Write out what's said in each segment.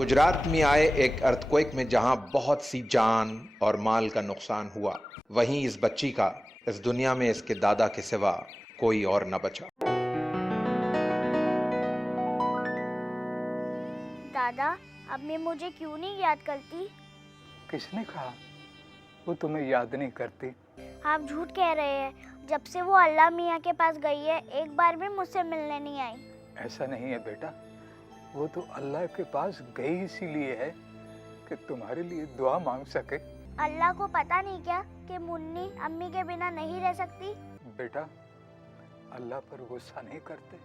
गुजरात में आए एक अर्थक्वेक में जहां बहुत सी जान और माल का नुकसान हुआ, वहीं इस बच्ची का इस दुनिया में इसके दादा के सिवा कोई और न बचा। दादा, अम्मी मुझे क्यों नहीं याद करती? किसने कहा वो तुम्हें याद नहीं करती? आप झूठ कह रहे हैं। जब से वो अल्लाह मियाँ के पास गई है, एक बार भी मुझसे मिलने नहीं आई। ऐसा नहीं है बेटा, वो तो अल्लाह के पास गई इसीलिए है कि तुम्हारे लिए दुआ मांग सके। अल्लाह को पता नहीं क्या कि मुन्नी अम्मी के बिना नहीं रह सकती? बेटा, अल्लाह पर गुस्सा नहीं करते,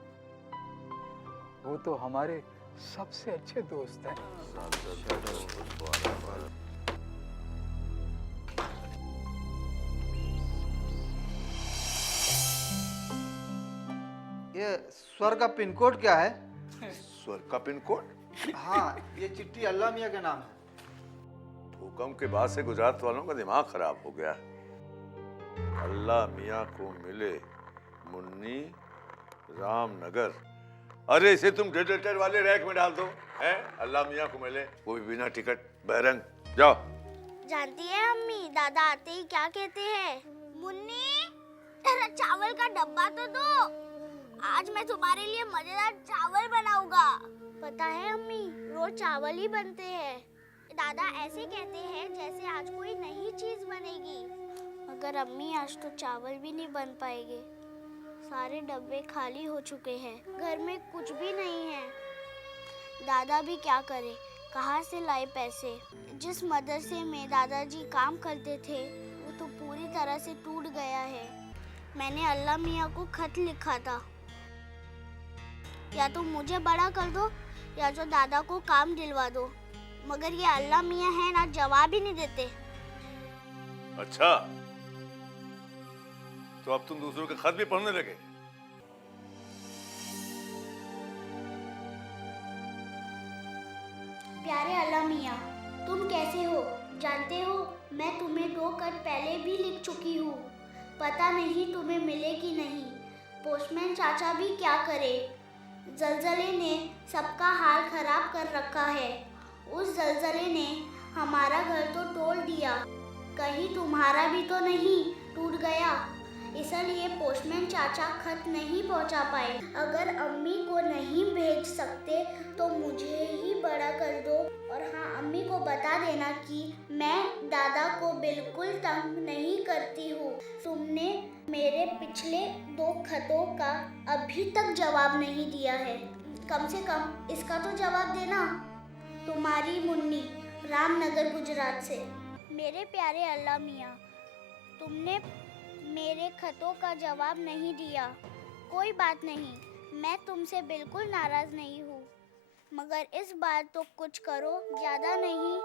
वो तो हमारे सबसे अच्छे दोस्त हैं। ये स्वर का पिन कोड क्या है? स्वर का पिन कोड? हाँ, ये चिट्ठी अल्लाह मियाँ के नाम है। भूकंप के बाद से गुजरात वालों का दिमाग खराब हो गया है। अल्लाह मियाँ को मिले मुन्नी रामनगर। अरे इसे तुम डेटेटर वाले रैक में डाल दो। हैं? अल्लाह मियाँ को मिले, वो भी बिना टिकट, बहरंग। जाओ। जानती है अम्मी, दादा आते ही क्या कहते हैं? मुन्नी, तेरा चावल का डब्बा तो दो। आज मैं तुम्हारे लिए मजेदार चावल बनाऊंगा। पता है अम्मी, रोज चावल ही बनते हैं। दादा ऐसे कहते हैं जैसे आज कोई नई चीज बनेगी। मगर अम्मी, आज तो चावल भी नहीं बन पाएंगे। सारे डब्बे खाली हो चुके हैं, घर में कुछ भी नहीं है। दादा भी क्या करे, कहाँ से लाए पैसे? जिस मदरसे में दादाजी काम करते थे वो तो पूरी तरह से टूट गया है। मैंने अल्लाह मियाँ को खत लिखा था, या तो मुझे बड़ा कर दो या जो दादा को काम दिलवा दो। मगर ये अल्लाह मियाँ है ना, जवाब ही नहीं देते। अच्छा, तो अब तुम दूसरों के खत भी पढ़ने लगे? प्यारे अल्लाह मियाँ, तुम कैसे हो? जानते हो, मैं तुम्हें 2 खत पहले भी लिख चुकी हूँ। पता नहीं तुम्हें मिले कि नहीं। पोस्टमैन चाचा भी क्या करे, जलजले ने सबका हाल खराब कर रखा है। उस जलजले ने हमारा घर तो तोड़ दिया, कहीं तुम्हारा भी तो नहीं टूट गया। इसलिए पोस्टमैन चाचा खत नहीं पहुंचा पाए। अगर अम्मी को नहीं भेज सकते तो मुझे ही बड़ा कर दो। और हाँ, अम्मी को बता देना कि मैं दादा को बिल्कुल तंग नहीं करती हूँ। तुमने मेरे पिछले 2 खतों का अभी तक जवाब नहीं दिया है। कम से कम इसका तो जवाब देना। तुम्हारी मुन्नी, रामनगर, गुजरात से। मेरे प्यारे अल्लाह मियाँ, तुमने मेरे खतों का जवाब नहीं दिया। कोई बात नहीं, मैं तुमसे बिल्कुल नाराज नहीं हूँ। मगर इस बार तो कुछ करो, ज़्यादा नहीं,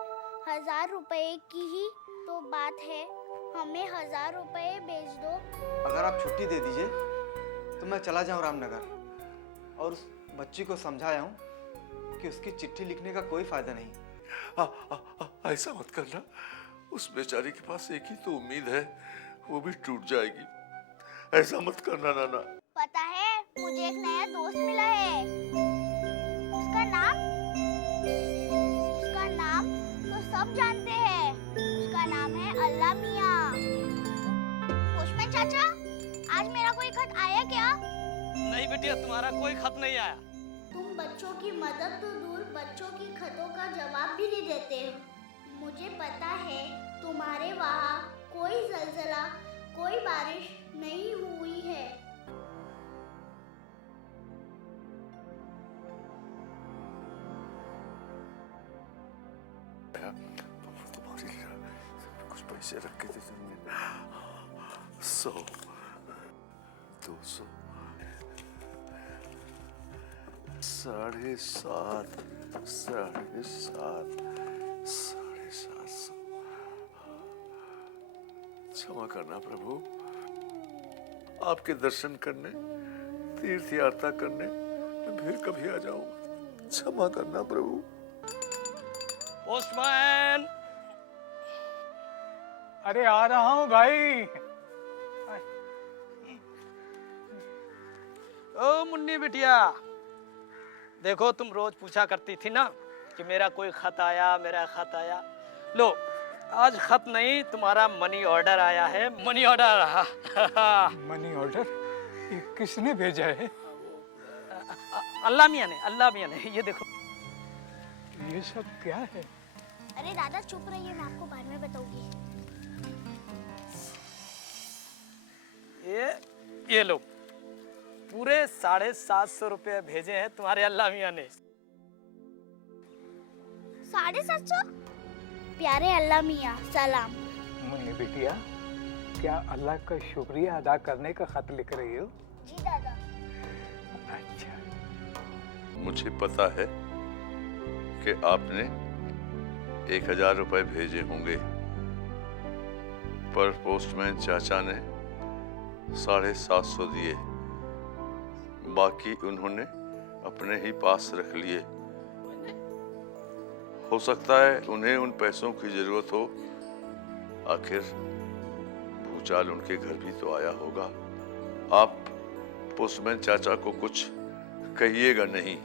1000 रुपए की ही तो बात है। हमें 1000 रुपए भेज दो। अगर आप छुट्टी दे दीजिए तो मैं चला जाऊँ रामनगर। और उस बच्ची को समझाया हूँ कि उसकी चिट्ठी लिखने का कोई फायदा नहीं। ऐसा मत करना, उस बेचारी के पास एक ही तो उम्मीद है, वो भी टूट जाएगी। ऐसा मत करना नाना। पता है, मुझे एक नया दोस्त मिला है। उसका नाम तो सब जानते हैं। उसका नाम है अल्लाह मियाँ। पोस्टमैन चाचा, आज मेरा कोई खत आया क्या? नहीं बेटिया, तुम्हारा कोई खत नहीं आया। तुम बच्चों की मदद तो दूर, बच्चों की खतों का जवाब भी नहीं देते हो। मुझे पता है तुम्हारे वहाँ कोई जलजला, कोई बारिश नहीं हुई है। तुम्हारे लिए कुछ पैसे रखे थे तुमने। 100, 200, 750, 750, 750। क्षमा करना प्रभु, आपके दर्शन करने, तीर्थ यात्रा करने मैं फिर कभी आ जाऊंगा। क्षमा करना प्रभु। पोस्टमैन! अरे आ रहा हूँ भाई। ओ मुन्नी बिटिया, देखो तुम रोज पूछा करती थी ना कि मेरा कोई खत आया, मेरा खत आया। लो, आज खत नहीं, तुम्हारा मनी ऑर्डर आया है, मनी ऑर्डर। Money order? ये किसने भेजा है? अल्लाह मियाँ ने, अल्लाह मियाँ ने। ये देखो। ये सब क्या है? अरे दादा चुप रहिए, मैं आपको बाद में बताऊंगी। ये लो, पूरे 750 रुपये भेजे हैं तुम्हारे अल्लाह मियाँ ने। 750? प्यारे अल्लाह मियाँ सलाम। मुन्नी बिटिया, क्या अल्लाह का शुक्रिया अदा करने का खत लिख रही हो? जी दादा। अच्छा। मुझे पता है कि आपने 1000 रुपए भेजे होंगे, पर पोस्टमैन चाचा ने 750 दिए, बाकी उन्होंने अपने ही पास रख लिए। हो सकता है उन्हें उन पैसों की जरूरत हो, आखिर भूचाल उनके घर भी तो आया होगा। आप पोस्टमैन चाचा को कुछ कहिएगा नहीं।